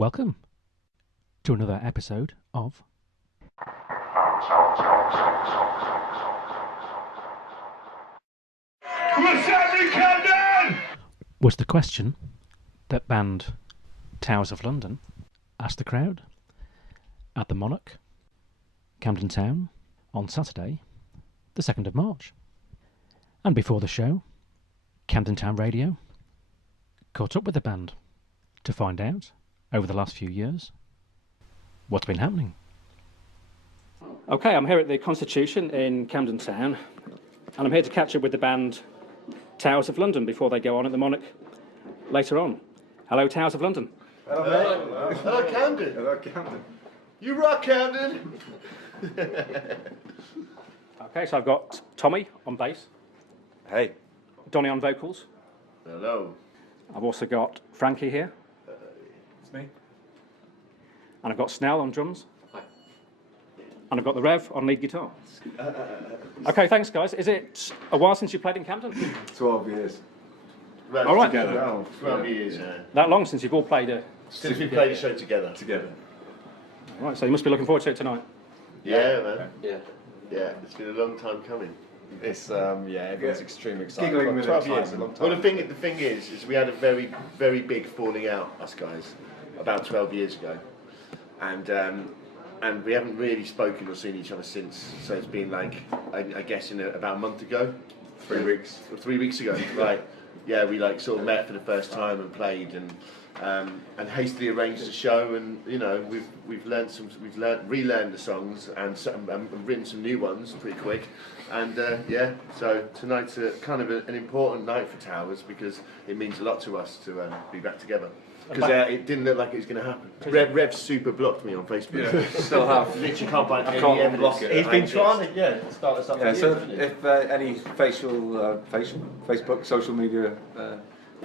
Welcome to another episode of What's happening, Camden? Was the question that band Towers of London asked the crowd at the Monarch, Camden Town, on Saturday, the 2nd of March. And before the show, Camden Town Radio caught up with the band to find out, over the last few years, what's been happening. Okay, I'm here at the Constitution in Camden Town, and I'm here to catch up with the band Towers of London before they go on at the Monarch later on. Hello, Towers of London. Hello, mate. Hello, Camden. Hello, Camden. You rock, Camden. Okay, so I've got Tommy on bass, Hey. Donny on vocals. Hello. I've also got Frankie here, It's me. and I've got Snell on drums. Hi. And I've got the Rev on lead guitar. Okay, thanks, guys. Is it a while since you played in Camden? 12 years. Right, All right. together. Wow. 12 years, yeah. That long since you've all played Since we played a show together. Together. Right, so you must be looking forward to it tonight. Yeah, man. Yeah. Yeah, it's been a long time coming. It's everyone's extremely excited. Giggling with 12 excitement. years, a long Well, time. the thing is we had a very, very big falling out, us guys, about 12 years ago, and we haven't really spoken or seen each other since. So it's been like, I guess, about a month ago. 3 weeks. 3 weeks ago, right? Yeah, we like sort of met for the first time and played and hastily arranged the show, and you know we've relearned the songs and written some new ones pretty quick, and yeah, so tonight's kind of an important night for Towers because it means a lot to us to be back together. Because it didn't look like it was going to happen. Rev super blocked me on Facebook. Yeah. Still have. Literally can't find I any can't evidence. block it. He's been trying to start us up. Yeah, for so years, hasn't he? if any Facebook, social media,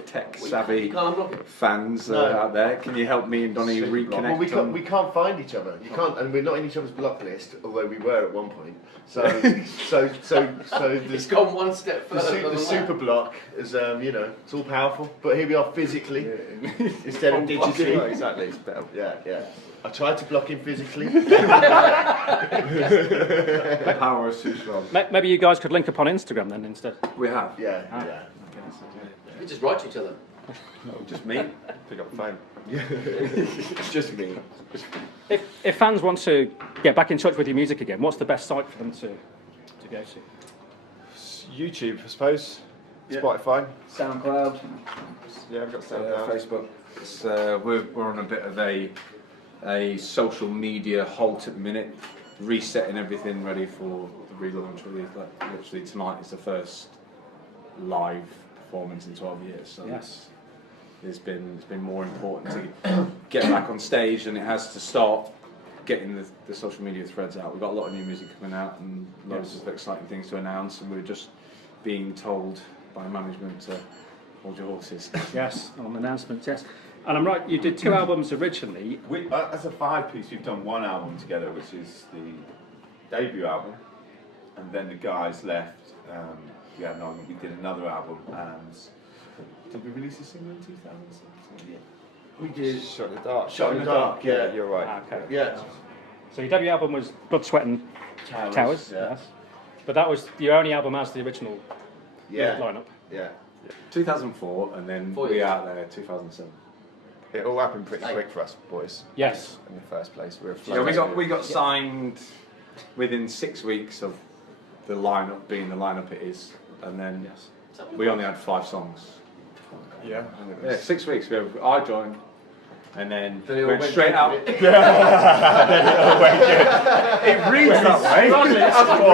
tech savvy You can't unblock it. fans No. out there, can you help me and Donny Super block. reconnect? Well, we can't find each other. You can't, and we're not in each other's block list, although we were at one point. So It's gone one step the further. super block is, it's all powerful. But here we are physically instead of Yeah, digitally. exactly, it's better. Yeah. I tried to block him physically. The power is too strong. Maybe you guys could link up on Instagram then instead. We have. Yeah. We just write to each other. No, just me. Pick up the phone. Just me. If fans want to get back in touch with your music again, what's the best site for them to go to? YouTube, I suppose. Yeah. Spotify. SoundCloud. Yeah, I've got SoundCloud. Facebook. It's, we're on a bit of a social media halt at the minute, resetting everything ready for the relaunch. Really, like, literally tonight is the first live performance in 12 years. So Yes. it's been more important to get back on stage than it has to start getting the social media threads out. We've got a lot of new music coming out and loads of exciting things to announce, and we're just being told by management to hold your horses. Yes, on announcements, yes. And I'm right, you did 2 albums originally. As a 5-piece, we've done 1 album together, which is the debut album, and then the guys left. We had an album, we did another album, and did we release a single in 2006? Yeah. We did. Shot in the dark. Shot in the dark. Yeah. You're right. Okay. Yeah. So your debut album was Blood, Sweat and Towers. Yeah. Yes. But that was your only album as the original Yeah. lineup. Yeah. 2004, and then 4 we years. out there 2007. It all happened pretty quick for us, boys. Yes. In the first place, we were Yeah, we got signed within 6 weeks of the lineup being the lineup it is, and then Yes. we only had 5 songs. Yeah. Yeah, 6 weeks. I joined, and then Then it all went went straight out. dead. It reads that way.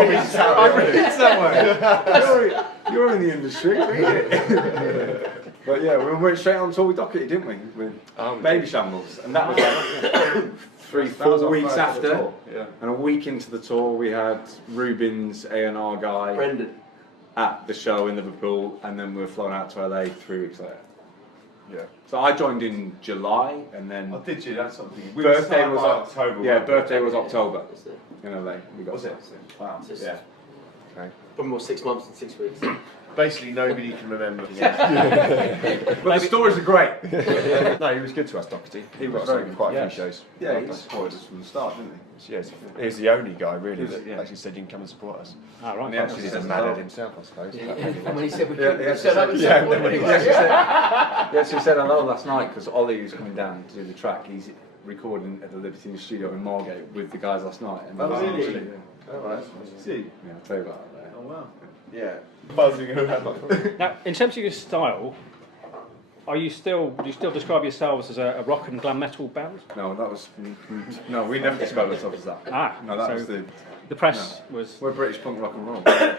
It reads that way. You're in the industry. Read it. But yeah, we went straight on tour with Doherty, didn't we? With Baby Shambles, and that was like 3, That was 4 our weeks first after. tour, yeah. And a week into the tour, we had Rubin's A&R guy Brendan. at the show in Liverpool, and then we were flown out to LA 3 weeks later. Yeah. So I joined in July, and then Oh, did you? That's something. We birthday were was by October. October. Yeah, weren't we? birthday was October That's it. in LA. We got Was it? that. Wow. It's just- Yeah. Okay. Probably more 6 months than 6 weeks. Basically, nobody can remember. But the stories are great. No, he was good to us, Doherty. He was got very us good. quite a Yeah. few shows. Yeah, he supported us from the start, didn't he? Yes, he was the only guy really He was- that yeah. actually said you can come and support us. Ah, right. And he actually He's a said madhead that. himself, I suppose. And when he said we Yeah, couldn't, he he actually said that was said- so He anyway. actually said hello last night because Ollie was coming down to do the track. He's recording at the Libertine studio in Margate with the guys last night. And Oh, really? Yeah. Oh, right. See? Yeah, I'll tell you about that. Oh wow. Yeah. Buzzing around. Now, in terms of your style, do you still describe yourselves as a rock and glam metal band? No, that was no. We never described ourselves as that. Ah, no, that so was the. the press was. We're British punk rock and roll. Right.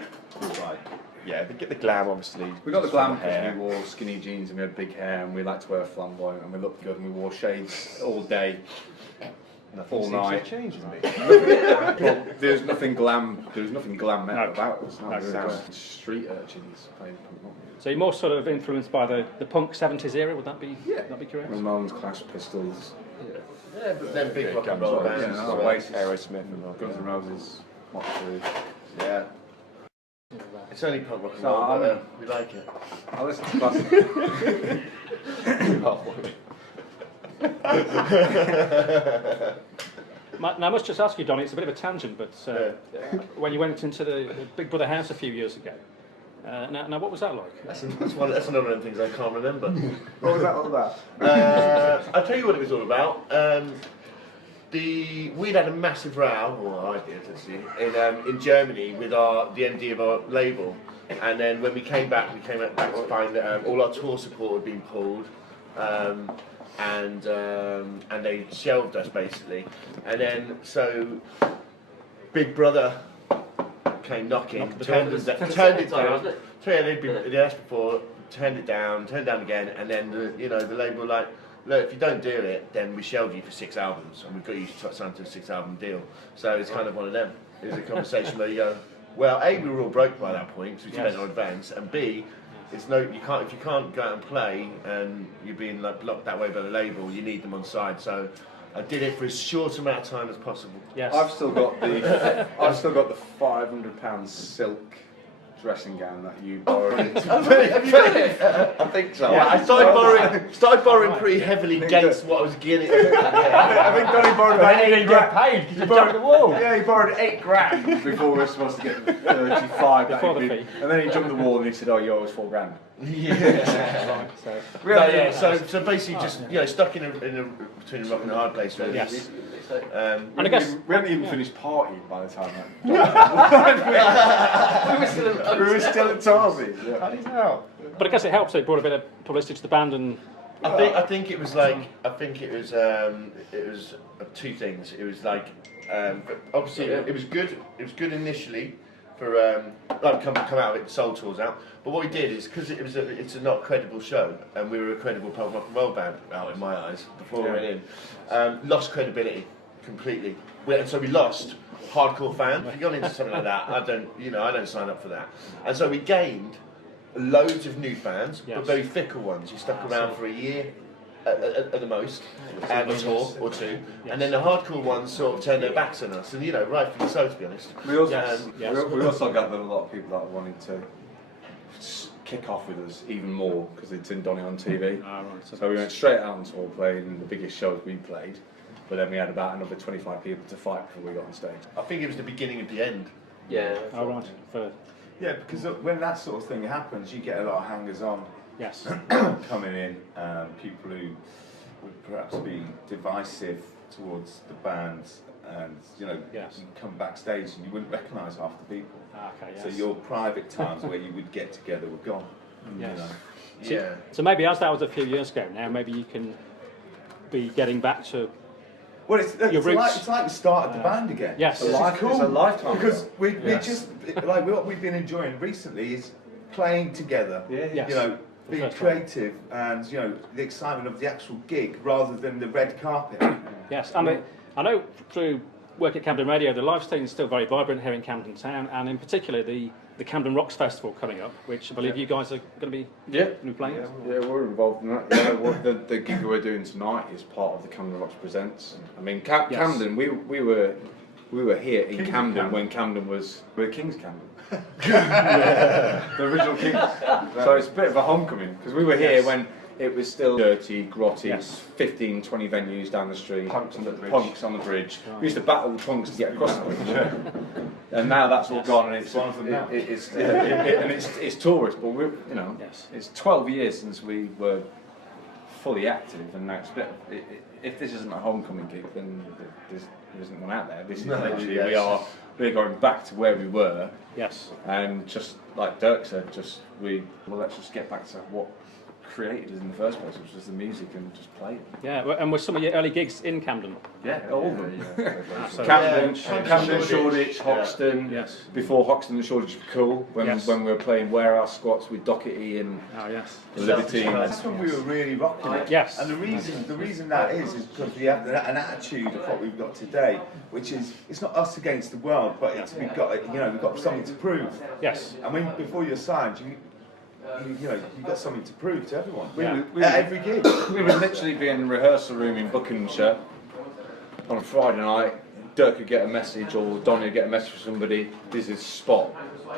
Yeah, they get the glam, obviously. We got the glam hair. because we wore skinny jeans and we had big hair and we liked to wear flamboyant and we looked good and we wore shades all day, all night. Changing me. Well, there's nothing glam. There's nothing glam metal No. about us. No, No, we no. were street urchins playing punk rock music. So you're more sort of influenced by the punk 70s era, would that be correct? Ramones, Clash, Pistols, Yeah, but then big Yeah, rock and Guns roll N' bands. Roses, as well. Oasis. Aerosmith and all. Guns N' Roses, Motley. Yeah. It's only punk rock and No, roll, I but mean- we like it. I listen to classic. Now, I must just ask you, Donny, it's a bit of a tangent, but when you went into the Big Brother house a few years ago, now what was that like? That's another one of the things I can't remember. What was that all about? I'll tell you what it was all about. We'd had a massive row, or I did actually, in Germany with the MD of our label, and then when we came back to find that all our tour support had been pulled, and they shelved us basically, and then so Big Brother came knocking, turned it down. So yeah, they'd asked before, turned it down again, and then the label were like, look, if you don't do it, then we shelve you for 6 albums, and we've got you to sign to a 6-album deal. So it's kind of one of them. It was a conversation where you go, well, A, we were all broke by that point, because we spent our advance, and B, if you can't go out and play, and you're being like blocked that way by the label, you need them on side. So I did it for as short amount of time as possible. Yes. I've still got the £500 silk dressing gown that you borrowed. Have you done it? I think so. Yeah, I started borrowing pretty heavily against what I was getting. I think Donny borrowed about But you didn't get paid because you jumped the wall. Yeah, he borrowed £8,000 before we were supposed to get 35. Before the fee. And then he jumped the wall and he said, "Oh, you owe us £4,000." Yeah. So, So basically, just stuck in between a rock and a hard place, really. yes. Um, And I guess We hadn't even finished partying by the time that. We We were still at Tarsy's. Yeah. But I guess it helps. It brought a bit of publicity to the band, and I think it was like it was two things. It was like obviously it was good. It was good initially for come out of it, sold tours out. But what we did is because it's a not credible show, and we were a credible punk rock and roll band out in my eyes before we went in. Lost credibility completely, and so we lost hardcore fans. If you got into something like that, I don't sign up for that. And so we gained loads of new fans, but very fickle ones. You stuck around for a year at the most, and a tour or two, and then the hardcore ones sort of turned their backs on us, and rightfully so, to be honest. We also, Yes. we also gathered a lot of people that wanted to kick off with us even more because they'd seen Donny on TV. So we went straight out on tour playing the biggest shows we played, but then we had about another 25 people to fight before we got on stage. I think it was the beginning of the end. Yeah. oh right, for Yeah, because when that sort of thing happens, you get a lot of hangers-on yes, coming in, people who would perhaps be divisive towards the band, and Yes. you come backstage and you wouldn't recognise half the people. okay, yes. So your private times where you would get together were gone. Yes. Yeah. So maybe as that was a few years ago now, maybe you can be getting back to Well, it's roots. like the start of the band again. yes. Which is It's a lifetime because ago. we Yes. just like what we've been enjoying recently is playing together. Yes. Being first time. creative and the excitement of the actual gig rather than the red carpet. Yes, I mean, I know through work at Camden Radio, the live scene is still very vibrant here in Camden Town, and in particular the Camden Rocks Festival coming up, which I believe you guys are going to be playing. Yeah, we're involved in that. Yeah, the gig we're doing tonight is part of the Camden Rocks Presents. I mean, Camden, we were we were here in Kings of Camden Camden. when Camden was King's Camden. The original Kings. So it's a bit of a homecoming because we were here when it was still dirty, grotty, 15, 20 venues down the street. Punks on the bridge. Punks on the bridge. We used to battle with punks to get across the bridge. And now that's all gone, and it's One of them now. it's tourist. But we, Yes. it's 12 years since we were fully active, and now it's a bit. If this isn't a homecoming gig, then there isn't one out there. This is literally we're going back to where we were, Yes. and just like Dirk said, let's just get back to what created us in the first place, which was the music, and just play it. Yeah, and with some of your early gigs in Camden. Yeah, all of them. So- Camden, Yeah, Camden, Shoreditch, Shoreditch, yeah. Hoxton. Yes. Before Hoxton and Shoreditch were cool, when we were playing warehouse squats with Doherty and Oh yes. the Libertines. That's when we were really rocking it. Yes. And the reason that is because we have an attitude of what we've got today, which is it's not us against the world, but we've got something to prove. Yes. I mean, before you're signed, you've got something to prove to everyone. We At every gig. would literally be in the rehearsal room in Buckinghamshire on a Friday night. Dirk would get a message, or Donny would get a message from somebody. There's this spot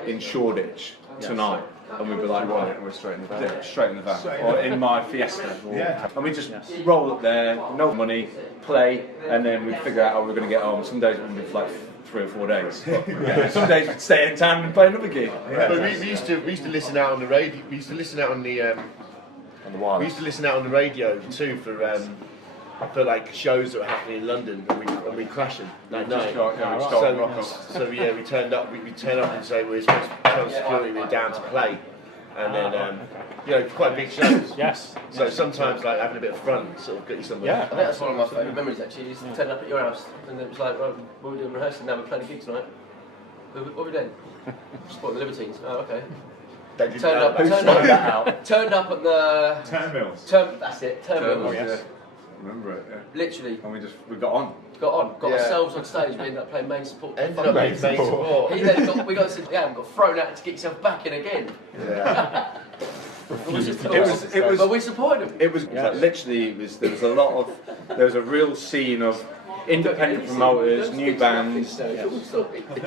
in Shoreditch tonight, and we'd be like, right, We're straight in the van. straight in the van, or in my Fiesta. Yeah. And we just roll up there, no money, play, and then we'd figure out how we're going to get home. Some days we'd be for like 3 or 4 days. But some days we'd stay in town and play another gig. But we used to listen out on the radio. We used to listen out on the. On the wireless. We used to listen out on the radio too for like shows that were happening in London, and we crash them that night. So we turned up. We turn up and say we're supposed to tell security we're down to play, and then quite big shows. Yes. So sometimes like having a bit of fun sort of get you somewhere. Yeah. I think that's one of my favourite memories actually, is turning up at your house and it was like, well, we were doing rehearsing, now we're playing a gig tonight. What are we doing? Supporting the Libertines. Oh, okay. They didn't Turned know. up at the... Turn mills. That's it, Turnmill. Yeah. Remember it, yeah. Literally, And we got on. got Yeah. ourselves on stage, we ended up playing main support. Ended up being main support. He then got thrown out to get yourself back in again. Yeah. It was. But we supported him. It was like, literally. There was a real scene of independent promoters, new bands,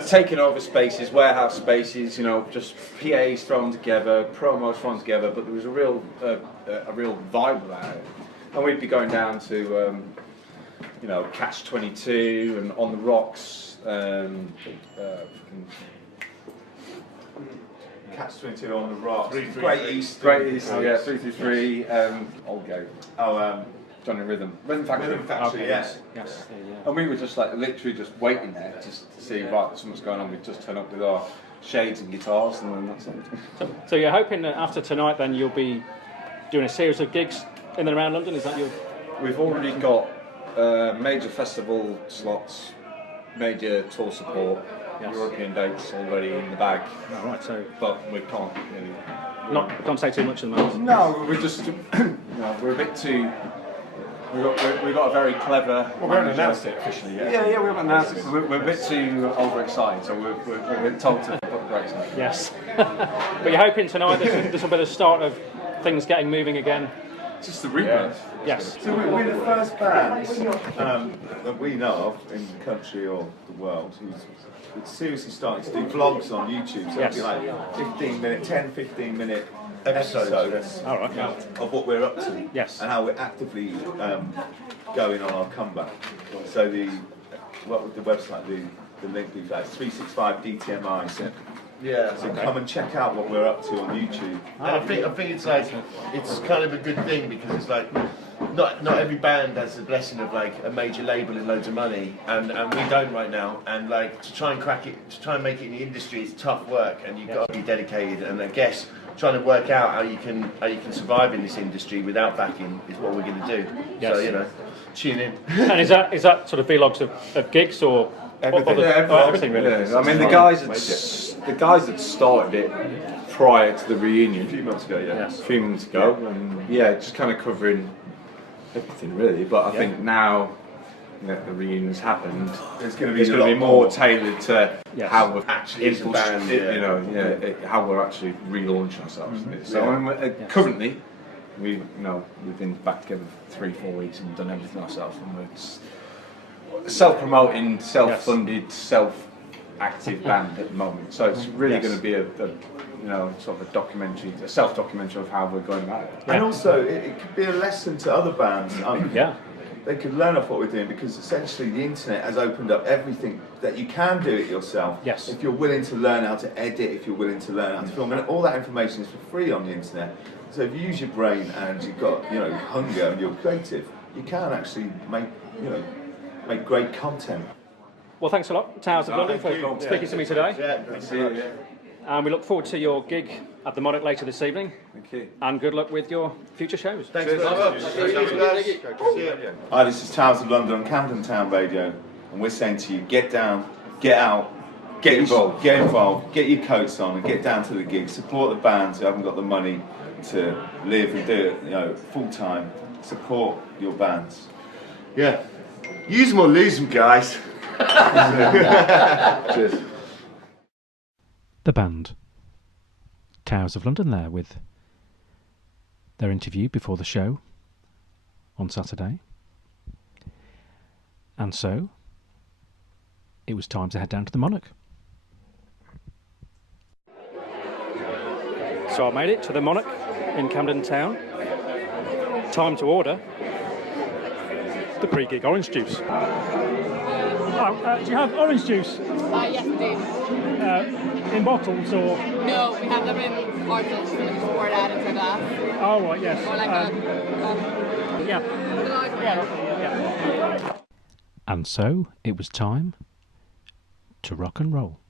taking over spaces, warehouse spaces. Just PAs thrown together, promos thrown together. But there was a real vibe about it. And we'd be going down to Catch 22 and On the Rocks. Catch 22 on the rocks. 333. Great East. Great East, 333, Old Gate, Johnny Rhythm Factory. Rhythm Factory, Okay, yes. Yes. And we were just like literally just waiting there just to see, right, something's going on. We'd just turn up with our shades and guitars, and then that's it. So you're hoping that after tonight, then you'll be doing a series of gigs in and around London. Is that your? We've already got major festival slots, major tour support, Yes. European dates already in the bag, Oh, right. So but we can't really. can't say too much at the moment. No, we're just we're a bit too. We've got a very clever. Well, we haven't announced it officially yet. Yeah, we haven't announced it. We're a bit too overexcited, so we're told to put brakes on. Yes. But you're hoping tonight this will be the start of things getting moving again. Just the rebirth. Yes. So we're the first band that we know of in the country or the world who's seriously starting to do vlogs on YouTube. So Yes. it'll be like 10-15-minute Episodes. All right. Yeah. of what we're up to. Yes. And how we're actively going on our comeback. So what would the website, the link be like 365 DTMI. So Yeah. come and check out what we're up to on YouTube. And I think it's like it's kind of a good thing because it's like not every band has the blessing of like a major label and loads of money, and we don't right now. And like to try and crack it, to try and make it in the industry is tough work, and you've got to be dedicated. And I guess trying to work out how you can survive in this industry without backing is what we're going to do. Yes. So tune in. And is that sort of vlogs of gigs or Everything. everything really? Yeah, I mean, the guys that started it prior to the reunion, A few months ago, yeah. Yes. a few months ago, and just kind of covering everything really. But I think now that the reunion's happened, It's going to it's be going to be more tailored to Yes. how we're Actually as a band, how we're actually relaunching ourselves. So I mean, currently, we've been back together for 3-4 weeks and done everything ourselves, and self-promoting, self-funded, self-active band at the moment. So it's really going to be a sort of a documentary, a self-documentary of how we're going about it. And also, it could be a lesson to other bands. They could learn off what we're doing, because essentially the internet has opened up everything that you can do it yourself. Yes. If you're willing to learn how to edit, if you're willing to learn how to film, and all that information is for free on the internet. So if you use your brain and you've got hunger and you're creative, you can actually make great content. Well, thanks a lot, Towers of London, for speaking to me today. Yeah, thanks so much. And we look forward to your gig at the Monarch later this evening. Thank you. And good luck with your future shows. Thanks very much. See you. Hi, this is Towers of London on Camden Town Radio, and we're saying to you, get down, get out, get involved, get your coats on and get down to the gig. Support the bands who haven't got the money to live and do it full time. Support your bands. Yeah. Use them or lose them, guys. Cheers. The band, Towers of London, there with their interview before the show on Saturday. And so it was time to head down to the Monarch. So I made it to the Monarch in Camden Town. Time to order the pre-gig orange juice. Do you have orange juice? Yes, we do. In bottles or? No, we have them in bottles and we just pour it out into a glass. Oh, right, yes. Or like Yeah. And so it was time to rock and roll.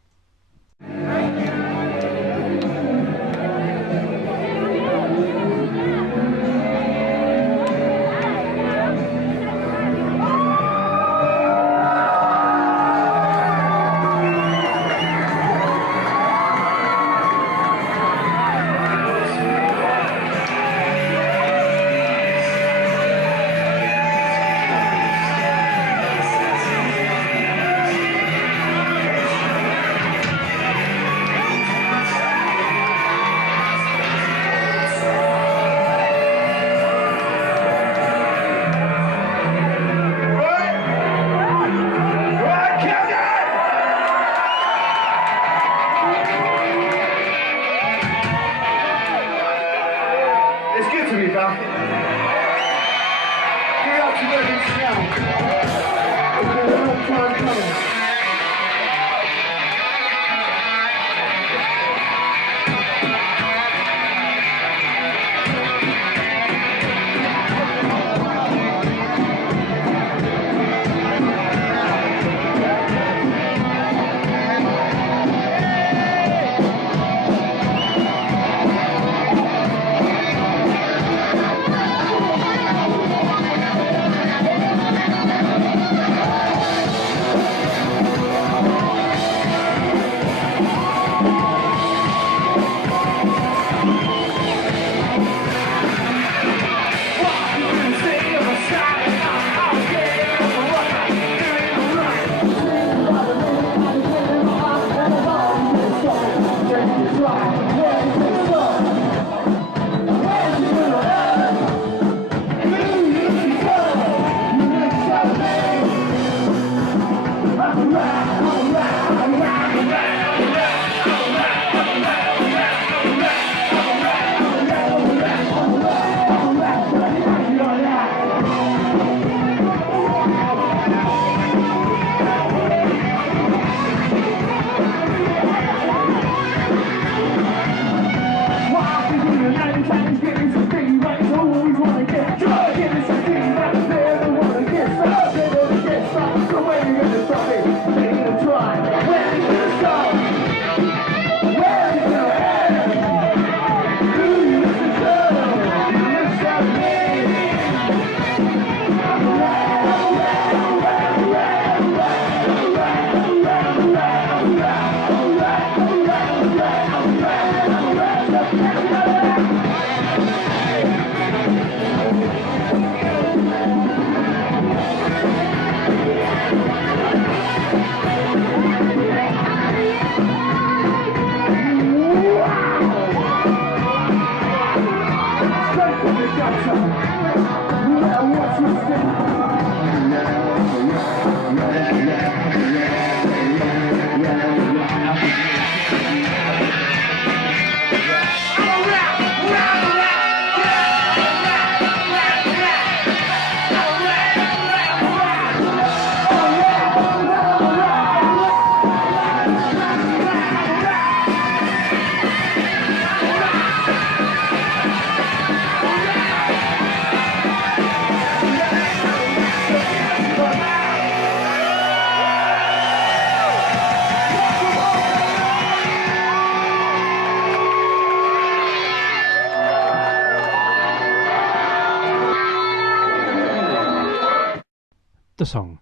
The song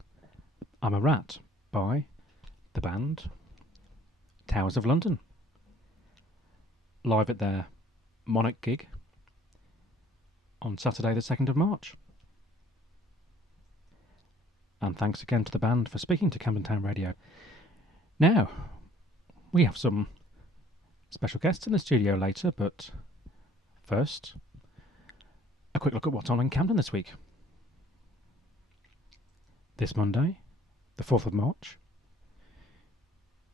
I'm a Rat by the band Towers of London, live at their Monarch gig on Saturday the 2nd of March. And thanks again to the band for speaking to Camden Town Radio. Now, we have some special guests in the studio later, but first, a quick look at what's on in Camden this week. This Monday, the 4th of March,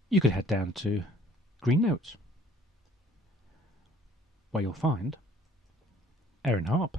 you could head down to Green Note, where you'll find Erin Harpe.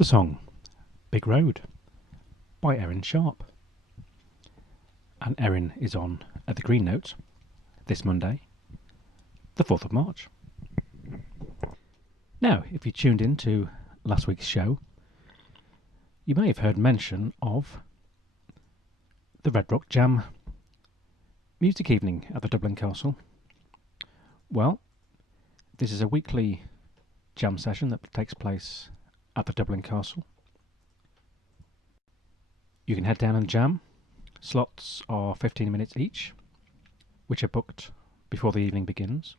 The song Big Road by Erin Harpe. And Erin is on at the Green Note this Monday, the 4th of March. Now, if you tuned in to last week's show, you may have heard mention of the Red Rock Jam music evening at the Dublin Castle. Well, this is a weekly jam session that takes place at the Dublin Castle. You can head down and jam. Slots are 15 minutes each, which are booked before the evening begins.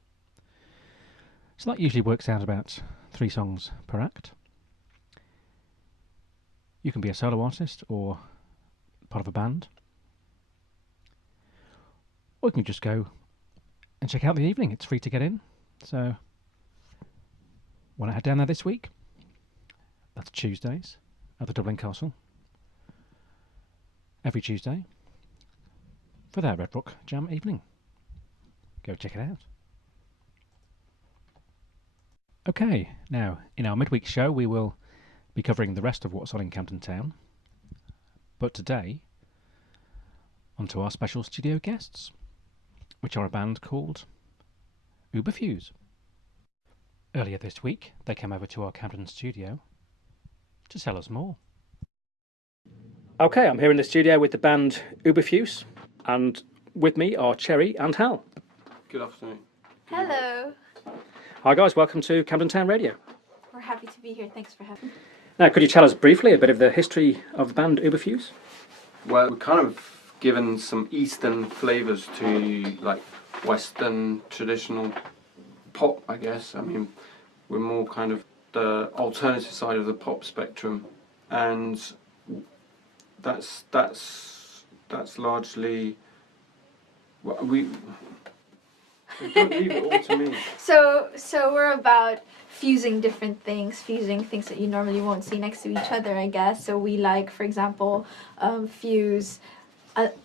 So that usually works out about 3 songs per act. You can be a solo artist or part of a band. Or you can just go and check out the evening. It's free to get in. So, want to head down there this week? That's Tuesdays at the Dublin Castle. Every Tuesday for their Red Rock Jam evening. Go check it out. Okay, now in our midweek show we will be covering the rest of what's on in Camden Town. But today, onto our special studio guests, which are a band called Ooberfuse. Earlier this week, they came over to our Camden studio to tell us more. Okay, I'm here in the studio with the band Ooberfuse, and with me are Cherry and Hal. Good afternoon. Hello. Hi guys, welcome to Camden Town Radio. We're happy to be here. Thanks for having me. Now, could you tell us briefly a bit of the history of the band Ooberfuse? Well, we're kind of given some Eastern flavours to like Western traditional pop, I guess. I mean, we're more kind of the alternative side of the pop spectrum, and that's largely what we. Don't leave it all to me. So we're about fusing different things, fusing things that you normally won't see next to each other, I guess. So we like, for example, fuse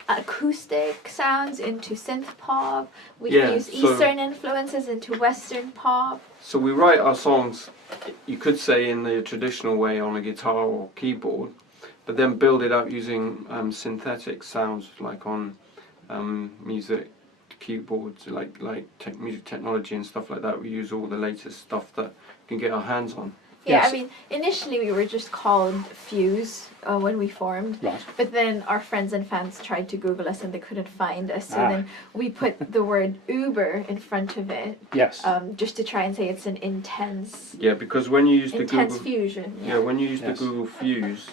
acoustic sounds into synth pop. We fuse Eastern influences into Western pop. So we write our songs, you could say, in the traditional way on a guitar or keyboard, but then build it up using synthetic sounds, like on music keyboards, like music technology and stuff like that. We use all the latest stuff that we can get our hands on. Yeah, Yes. I mean, initially we were just called Fuse when we formed, Right. but then our friends and fans tried to Google us and they couldn't find us, so then we put the word Uber in front of it, Yes. just to try and say it's an intense Because when you use the Google fusion. when you use Yes. the Google Fuse,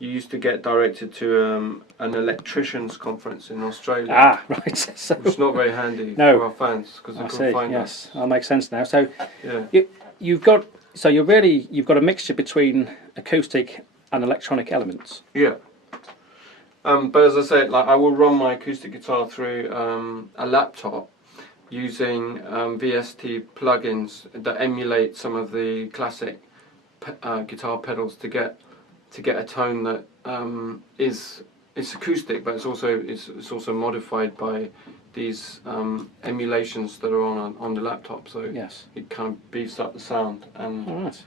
you used to get directed to an electricians conference in Australia. Right. So, Which is not very handy No. for our fans because they I couldn't see. find Yes, us. that makes sense now. So Yeah. you've got a mixture between acoustic and electronic elements. Yeah. But as I said, like I will run my acoustic guitar through a laptop using VST plugins that emulate some of the classic guitar pedals to get a tone that it's acoustic, but it's also modified by these emulations that are on the laptop. So Yes. it kind of beefs up the sound, and All right.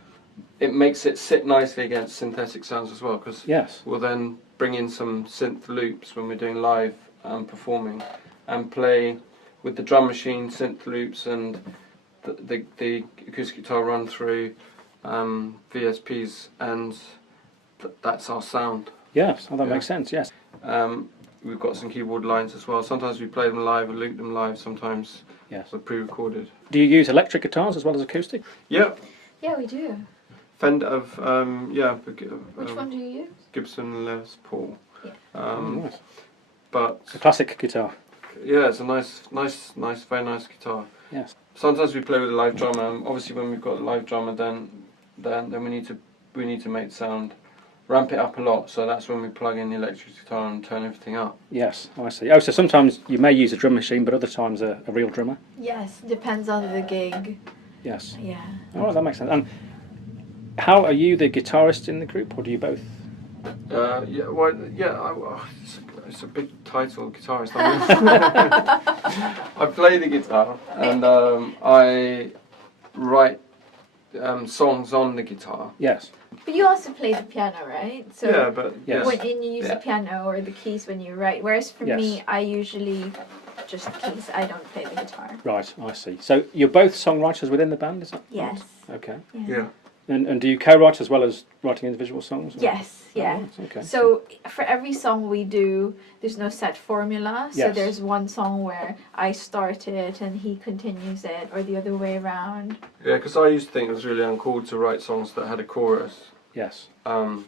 it makes it sit nicely against synthetic sounds as well, because Yes. we'll then bring in some synth loops when we're doing live performing, and play with the drum machine synth loops and the acoustic guitar run through VSPs, and that's our sound. Yes. Oh, that Yeah. makes sense. Yes. We've got some keyboard lines as well. Sometimes we play them live and loop them live. Sometimes Yes. they're pre-recorded. Do you use electric guitars as well as acoustic? Yeah, Yeah, we do. Fender of Which one do you use? Gibson Les Paul. Yeah. Nice. But A classic guitar. yeah, it's a nice, very nice guitar. Yes. Sometimes we play with a live drummer. Obviously, when we've got a live drummer, then we need to make the sound, ramp it up a lot. So that's when we plug in the electric guitar and turn everything up. Yes. Oh, I see. Oh, so sometimes you may use a drum machine, but other times a real drummer. Yes, depends on the gig. Yes. Yeah. All right, that makes sense. And how are you the guitarist in the group, or do you both? It's a big title, guitarist. I mean, I play the guitar and I write songs on the guitar. Yes. But you also play the piano, right? So Yeah, but Yes. when you use Yeah. the piano or the keys when you write. Whereas for Yes. me, I usually just keys. I don't play the guitar. Right, I see. So you're both songwriters within the band, is that? Yes. Okay. yeah. And do you co-write as well as writing individual songs? Or? Yes. Yeah. Oh, right, okay. So for every song we do, there's no set formula. So Yes. there's one song where I start it and he continues it, or the other way around. Yeah, because I used to think it was really uncool to write songs that had a chorus. Yes. And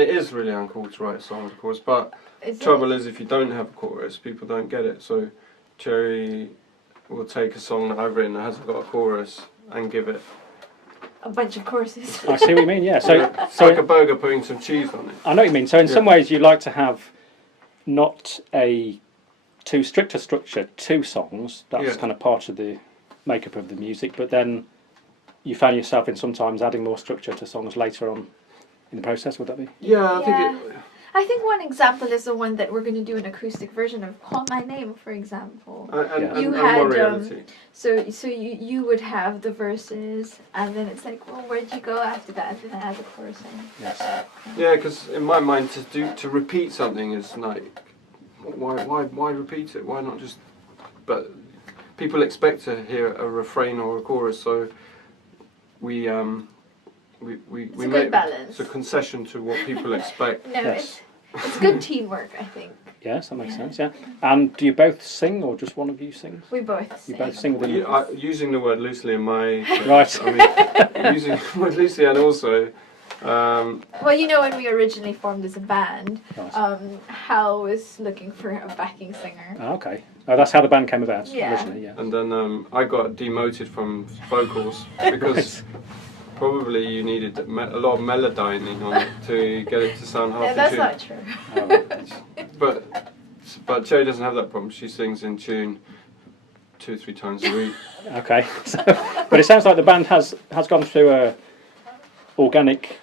it is really uncool to write songs, of course, but trouble is if you don't have a chorus, people don't get it. So Cherry will take a song that I've written that hasn't got a chorus and give it. A bunch of courses. I see what you mean. Yeah. So It's like a burger putting some cheese on it. I know what you mean. So in some ways, you like to have not a too strict a structure to songs. That's Yeah. kind of part of the makeup of the music. But then you found yourself in sometimes adding more structure to songs later on in the process. Would that be? Yeah, I think one example is the one that we're going to do an acoustic version of "Call My Name," for example. And You more had, reality. So you would have the verses, and then it's like, well, where'd you go after that? And then I add the chorus in. Yes. Yeah, because in my mind, to repeat something is like, why repeat it? Why not just? But people expect to hear a refrain or a chorus, so we It's a make good balance. it's a concession to what people expect. No, Yes. it's good teamwork, I think. Yes, that makes sense. Yeah. And do you both sing, or just one of you sings? We both You sing. both sing within. Using the word loosely in my Right. I mean, using the word loosely, and also Well, you know, when we originally formed as a band, Nice. Hal was looking for a backing singer. Ah, okay. Oh, that's how the band came about Yeah. originally. Yeah. and then I got demoted from vocals because probably you needed a lot of melodyning on it to get it to sound half No, in that's tune. not true. Oh, But Cherry doesn't have that problem. She sings in tune 2 or 3 times a week. okay. So, but it sounds like the band has gone through a organic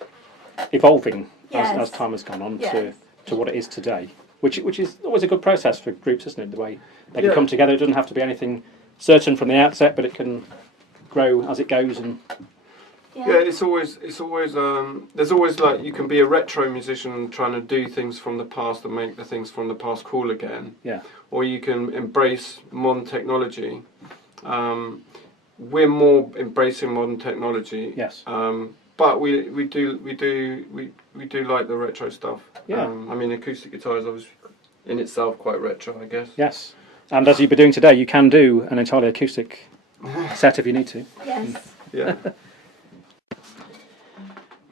evolving Yes. as time has gone on Yes. to what it is today, which is always a good process for groups, isn't it? The way they can Yeah. come together. It doesn't have to be anything certain from the outset, but it can grow as it goes. And Yeah, it's always there's always like you can be a retro musician trying to do things from the past and make the things from the past cool again. yeah, Or you can embrace modern technology. We're more embracing modern technology. yes, But we do like the retro stuff. Yeah. I mean, acoustic guitar is obviously in itself quite retro, I guess. yes. And as you've been doing today, you can do an entirely acoustic set if you need to. Yes. Yeah.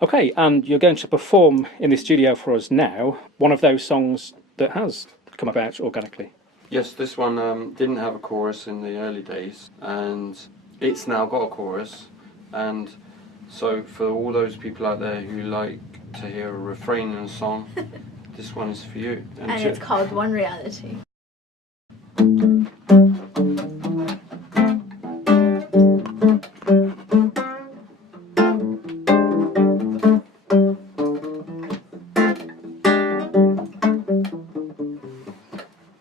Okay, and you're going to perform in the studio for us now one of those songs that has come about organically. Yes, this one didn't have a chorus in the early days, and it's now got a chorus. And so, for all those people out there who like to hear a refrain in a song, this one is for you. And it's called One Reality.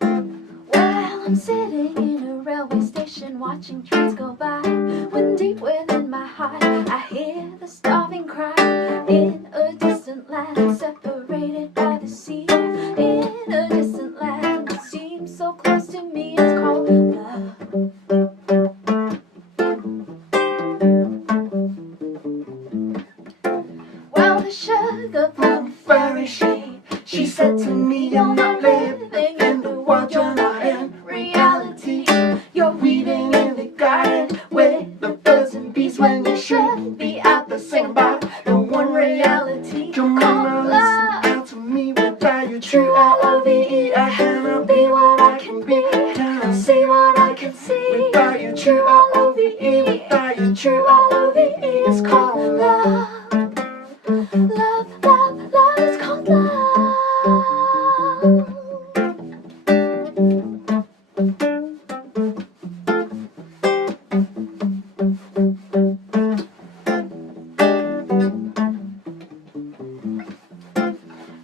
Well, I'm sitting in a railway station watching trains go by, when deep within my heart I hear the starving cry. In a distant land separated by the sea, in a distant land that seems so close to me, it's called love. Well, the sugar plum furry she said to me, you're not living in the world, you're not in reality. You're reading in the garden with the birds and bees, when you should be out there singing about the one reality Come called on, listen love. out to me without your True true L-O-V-E, I cannot be what I can be, cannot see what I can see. without your True true L-O-V-E, without your true L-O-V-E, it's called love. Love, love, love, it's called love.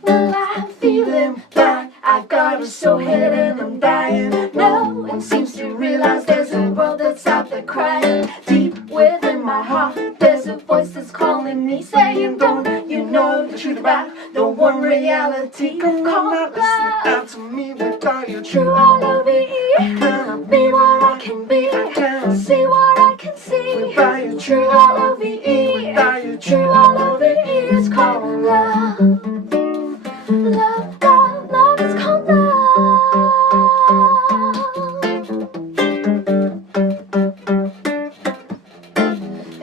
Well, I'm feeling like I've got a soul hit and I'm dying. No one seems to realize there's a world that's out there crying. Deep within my heart, there's truth about the one reality called love. Down to me without your True L-O-V-E. Be what I can be. See what I can see. True L-O-V-E. True L-O-V-E is called love. Love, love, love is called love.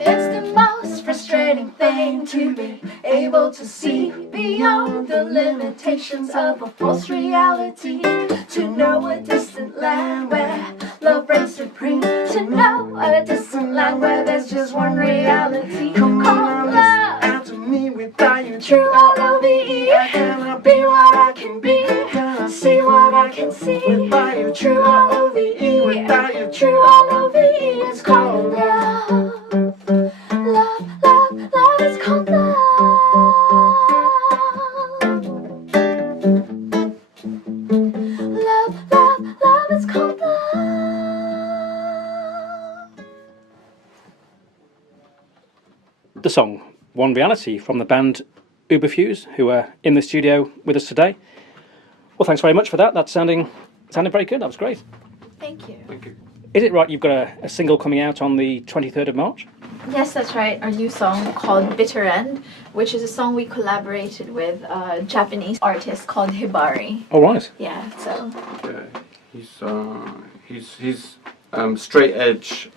It's the most frustrating thing to be able to see beyond the limitations of a false reality. To know a distant land where love reigns supreme. To know a distant land where there's just one reality called love. Down to me without your True L-O-V-E. Be what I can be. See what I can see. True L-O-V-E. True L-O-V-E is called love. Love, love, love is called love. Love, love, love is called love. The song One Reality from the band Ooberfuse, who are in the studio with us today. Well, thanks very much for that. That's sounding very good. That was great. Thank you. Thank you. Is it right you've got a single coming out on the 23rd of March? Yes, that's right. Our new song called Bitter End, which is a song we collaborated with a Japanese artist called Hibari. All right. Yeah, so Yeah, he's straight edge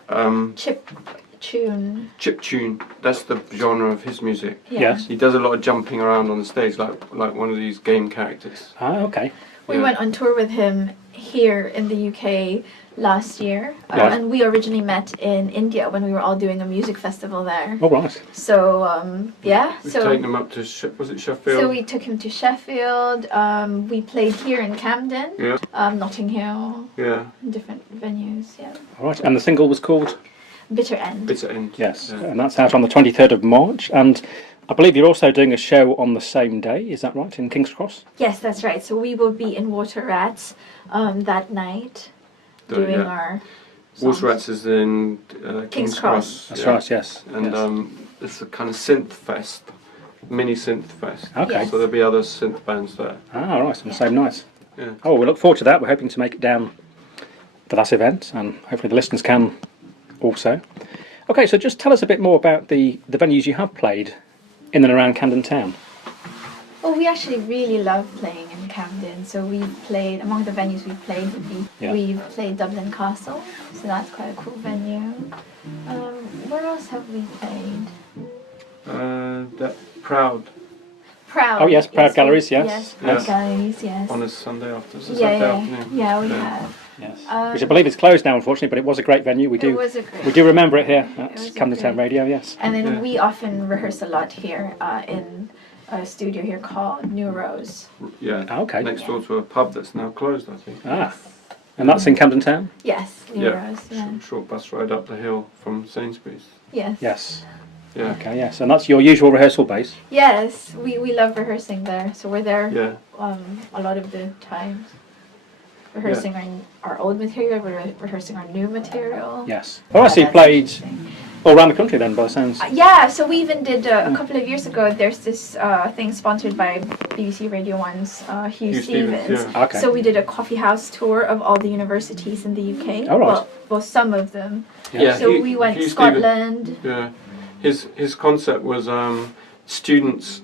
chiptune. That's the genre of his music. yeah. Yes. He does a lot of jumping around on the stage, like one of these game characters. Ah, okay. We Yeah. went on tour with him here in the UK last year, Yeah. and we originally met in India when we were all doing a music festival there. All right. So yeah, We've so taken him up to was it Sheffield? so we took him to Sheffield. We played here in Camden, Yeah, Notting Hill, yeah. different venues. Yeah, All right. And the single was called? Bitter End. Bitter End. Yes. Yeah. And that's out on the 23rd of March. And I believe you're also doing a show on the same day. Is that right? In King's Cross? Yes, that's right. So we will be in Water Rats that night doing Yeah. our Water songs. Rats is in King's Cross. That's yeah. right, yes. And Yes. it's a kind of synth fest, mini synth fest. Okay. Yes. So there'll be other synth bands there. Ah, all right, on the same night. Yeah. Oh, we look forward to that. We're hoping to make it down to that event, and hopefully the listeners can also. Okay, so just tell us a bit more about the venues you have played in and around Camden Town. Well, we actually really love playing in Camden. So we've played, among the venues we've played would be, Yeah. we've played Dublin Castle, so that's quite a cool venue. Where else have we played? That Proud Proud. Oh, yes, Proud Galleries, yes. Yes, Yeah. Proud Galleries, yes. on a Sunday after. It's a Yeah, Saturday yeah, afternoon. yeah, we Yeah. have. Yes. Um, Which I believe is closed now, unfortunately, but it was a great venue. We It do was a great. we do remember it here was at a Camden Town great- Radio, yes. And then Yeah. we often rehearse a lot here in a studio here called New Rose. Yeah. Ah, okay. Next door to a pub that's now closed, I think. Ah, and that's in Camden Town? Yes, New Yeah. Rose. Yeah. Short bus ride up the hill from Sainsbury's. Yes. Yes. Yeah. Okay, yes. And that's your usual rehearsal base? Yes, we love rehearsing there, so we're there Yeah. a lot of the times. Rehearsing our old material, we're rehearsing our new material. Yes. Oh, I see you That's played interesting. all around the country then, by the sounds. Yeah, so we even did a couple of years ago. There's this thing sponsored by BBC Radio 1's Hugh Hugh Stevens. Stevens, yeah. Okay. So we did a coffee house tour of all the universities in the UK. Oh, right. Well, some of them. Yeah. So Hugh- we went Hugh Scotland. Yeah, his concept was students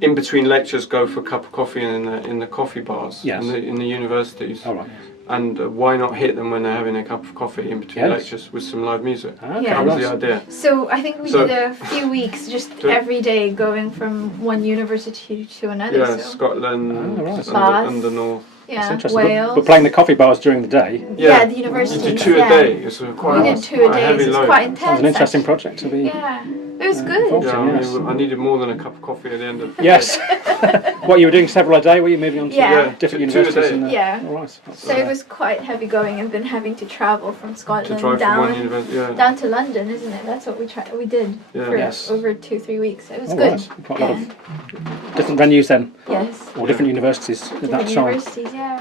in between lectures go for a cup of coffee in the coffee bars Yes. in the universities, All right. and why not hit them when they're having a cup of coffee in between Yes. lectures with some live music? Okay, Yeah. That was the right. idea. So I think we So- did a few weeks, just So- every day, going from one university to another. Yeah, so. Scotland, Oh, right. and Bath. and the north. That's Yeah, interesting. Wales. But playing the coffee bars during the day Yeah, the You universities. did two yeah. a day. It's quite, We did two a quite day. heavy So it's load. quite intense. sounds an interesting actually. project to be. Yeah, it was Yeah, good. involved. Yeah, I, Yes. I needed more than a cup of coffee at the end of. Yes. What, you were doing several a day? Were you moving on to Yeah. different Two a universities? day. And, Yeah. All right. That's, So it was quite heavy going, and then having to travel from To Scotland drive from one down university. Yeah. down to London, isn't it? That's what we did Yeah. for Yes. over 2-3 weeks. It was all good. right. Quite a lot Yeah. of different venues then, Yes. or different universities at Different that time. universities, yeah.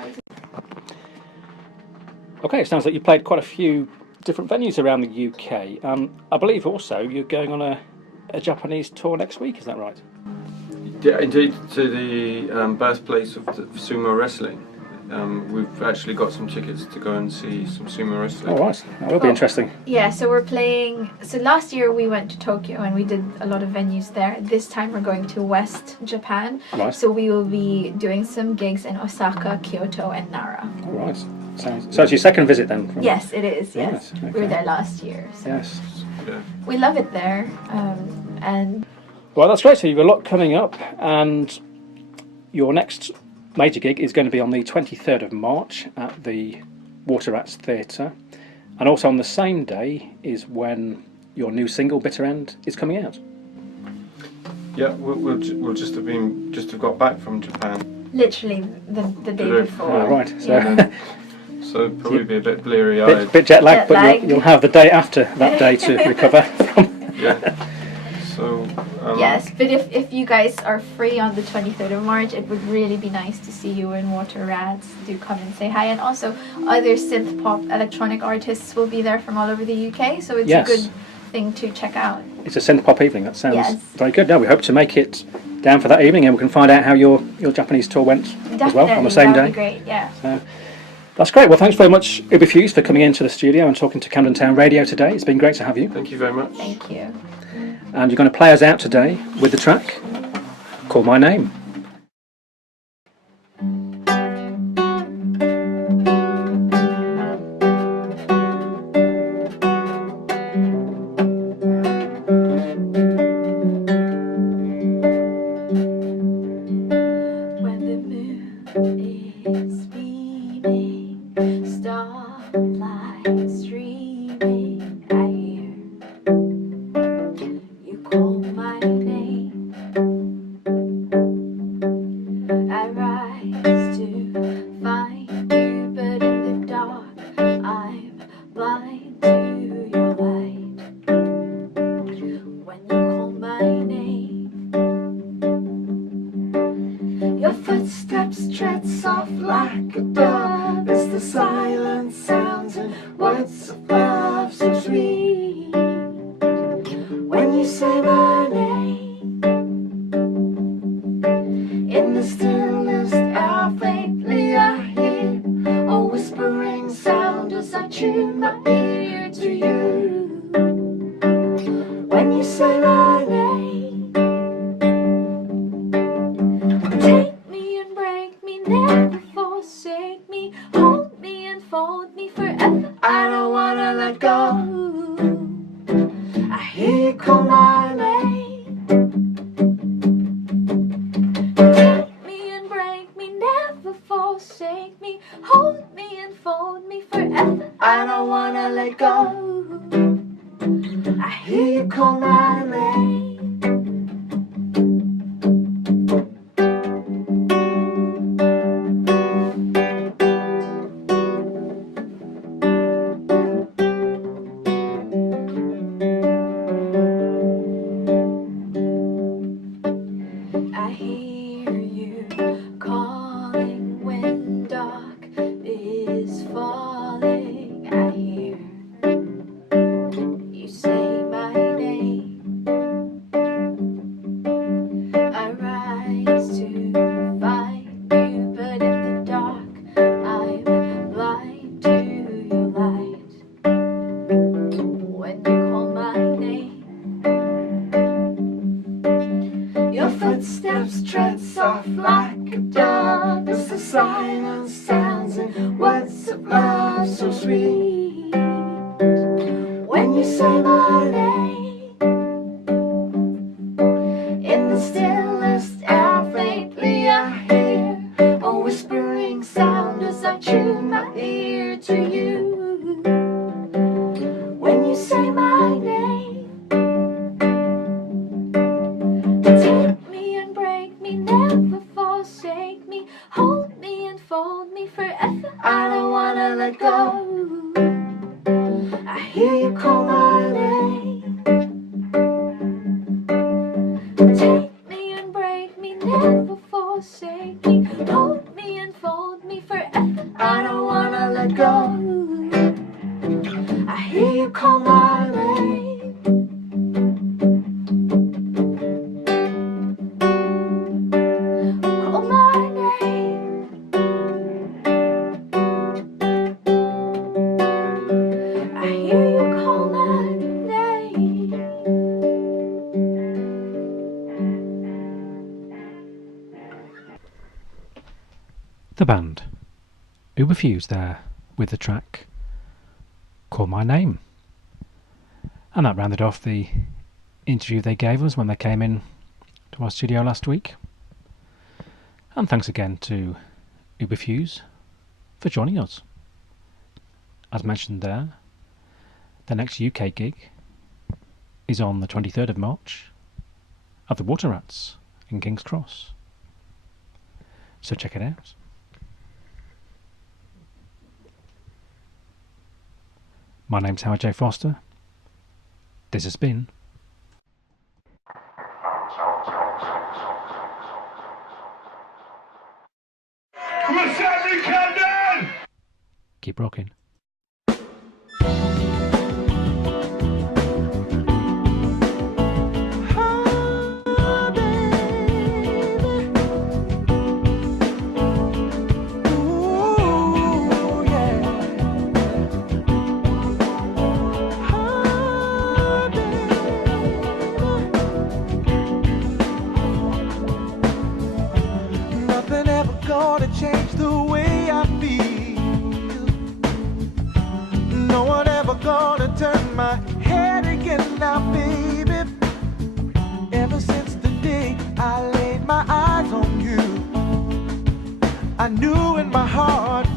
Okay, it sounds like you played quite a few different venues around the UK. I believe also you're going on a Japanese tour next week, is that right? Yeah, indeed, to the birthplace of the sumo wrestling. We've actually got some tickets to go and see some sumo wrestling. All right, that will be interesting. Yeah, so we're playing. So last year we went to Tokyo and we did a lot of venues there. This time we're going to West Japan. Right. So we will be doing some gigs in Osaka, Kyoto, and Nara. All right. So it's your second visit then? Yes, it is. Yes, Right, we were okay. there last year. So Yes. Yeah. we love it there, and Well, that's great. So you've got a lot coming up, and your next major gig is going to be on the 23rd of March at the Water Rats Theatre, and also on the same day is when your new single "Bitter End" is coming out. Yeah, we'll just have got back from Japan, literally the day Today. before. Oh, right. So Yeah. so probably be a bit bleary-eyed. bit jet lagged, Jet but lagged. you'll have the day after that day to recover. Yeah. So Yes, but if you guys are free on the 23rd of March, it would really be nice to see you in Water Rats. Do come and say hi. And also, other synth pop electronic artists will be there from all over the UK, so it's Yes. a good thing to check out. It's a synth pop evening. That sounds Yes. very good. Now we hope to make it down for that evening, and we can find out how your Japanese tour went as well on the same that'd day. be great, yeah. So that's great. Well, thanks very much, Ooberfuse, for coming into the studio and talking to Camden Town Radio today. It's been great to have you. thank you very much. Thank you. And you're going to play us out today with the track Call My Name. When the moon is beaming, starlight streaming, I hear you call my name. I rise to find you, but in the dark I'm blind to your light. When you call my name, your footsteps tread soft like a dove as the silence sounds and words of love so sweet. When you say my name, in the stillness out faintly I hear a whispering sound as I tune my ear to you. When you say my name, take me and break me, never forsake me, hold me and fold me forever. I don't wanna let go. I hear you call my name. Take me and break me, never forsake me, hold me and fold me forever. I don't wanna let go. I hear you call my name. I hear you calling when dark is falling. I hear you say my name. I rise to find you, but in the dark I'm blind to your light. When you call my name, your footsteps tread soft like a dove as the silence sounds and words of love so sweet. When you say my name, in the stillest air faintly I hear a whispering sound as I tune my ear to you. When you say my name, take me and break me, never forsake me, hold me and fold me forever. I don't wanna let go. I hear you call my name. Take me and break me, never forsake me, hold me and fold me forever. I don't wanna let go. I hear you call my name. The band, Ooberfuse, there with the track Call My Name. And that rounded off the interview they gave us when they came in to our studio last week. And thanks again to Ooberfuse for joining us. As mentioned there, the next UK gig is on the 23rd of March at the Water Rats in King's Cross. So check it out. My name's Howard J. Foster. This has been What's happening, Camden? Keep Rocking. Nothing ever gonna change the way I feel. No one ever gonna turn my head again now, baby. Ever since the day I laid my eyes on you, I knew in my heart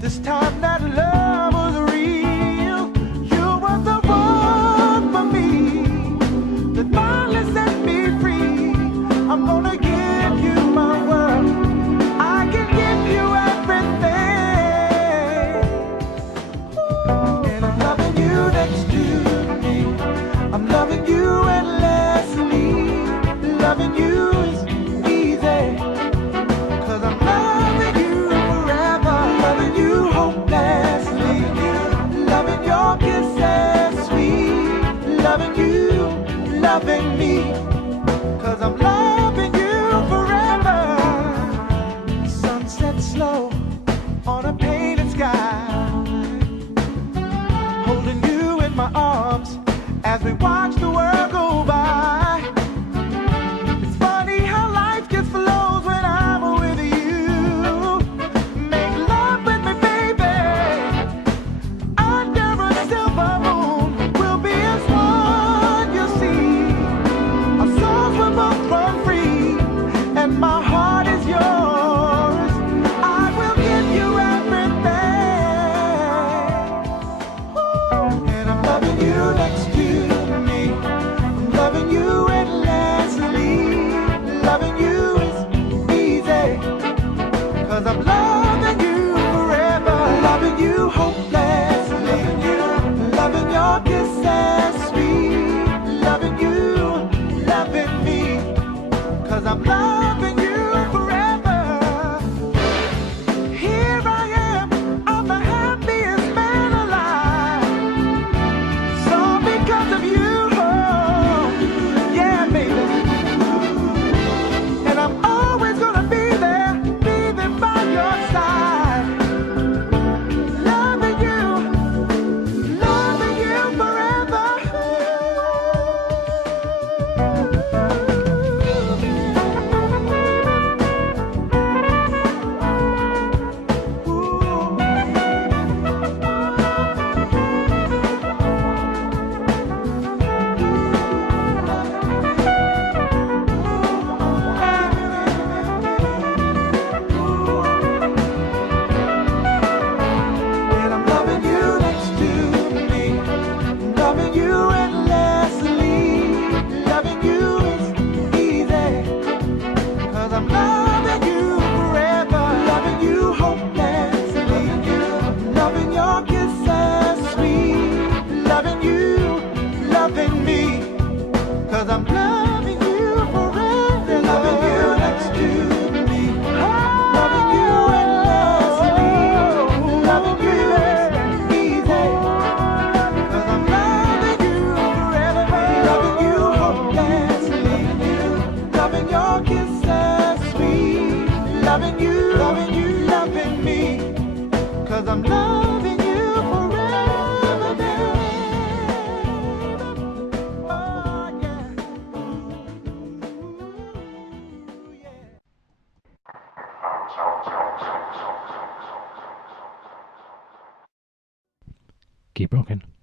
this time that love was real. You were the one for me that finally set me free. I'm gonna give you my world. I can give you everything. And I'm loving you next to me. I'm loving you endlessly. Loving you is easy. 'Cause I'm loving you forever. Loving you hopelessly. Loving your kisses sweet. Loving you, loving me. 'Cause I'm loving you forever. Sunset slow on a painted sky. Holding you in my arms as we watch the world go by. It's funny how life just flows when I'm with you. Make love with me, baby. Under a silver moon, we'll be as one, you see. Our souls will both run free, and my heart is yours. I will give you everything. And I'm loving you next to me. I'm loving you endlessly. Loving you is easy. 'Cause I'm loving you forever. Loving you hopelessly. Loving your kisses sweet. Loving you, loving me. 'Cause I'm loving you forever. Here I am, I'm the happiest man alive. It's all because of you, oh, yeah, baby. And I'm always gonna be there by your side. Loving you forever. And I'm loving you next to me. Loving you endlessly. Loving you is easy. 'Cause I'm loving you forever. Loving you hopelessly. Loving your kisses sweet. Loving you, loving me. 'Cause I'm loving you forever. Loving you next to me. Loving you endlessly. Loving you is easy. 'Cause I'm loving you forever. Loving you hopelessly. Loving your kisses sweet. Loving you, loving me. 'Cause I'm loving you forever, baby. Oh, yeah. Ooh, yeah. Keep rocking.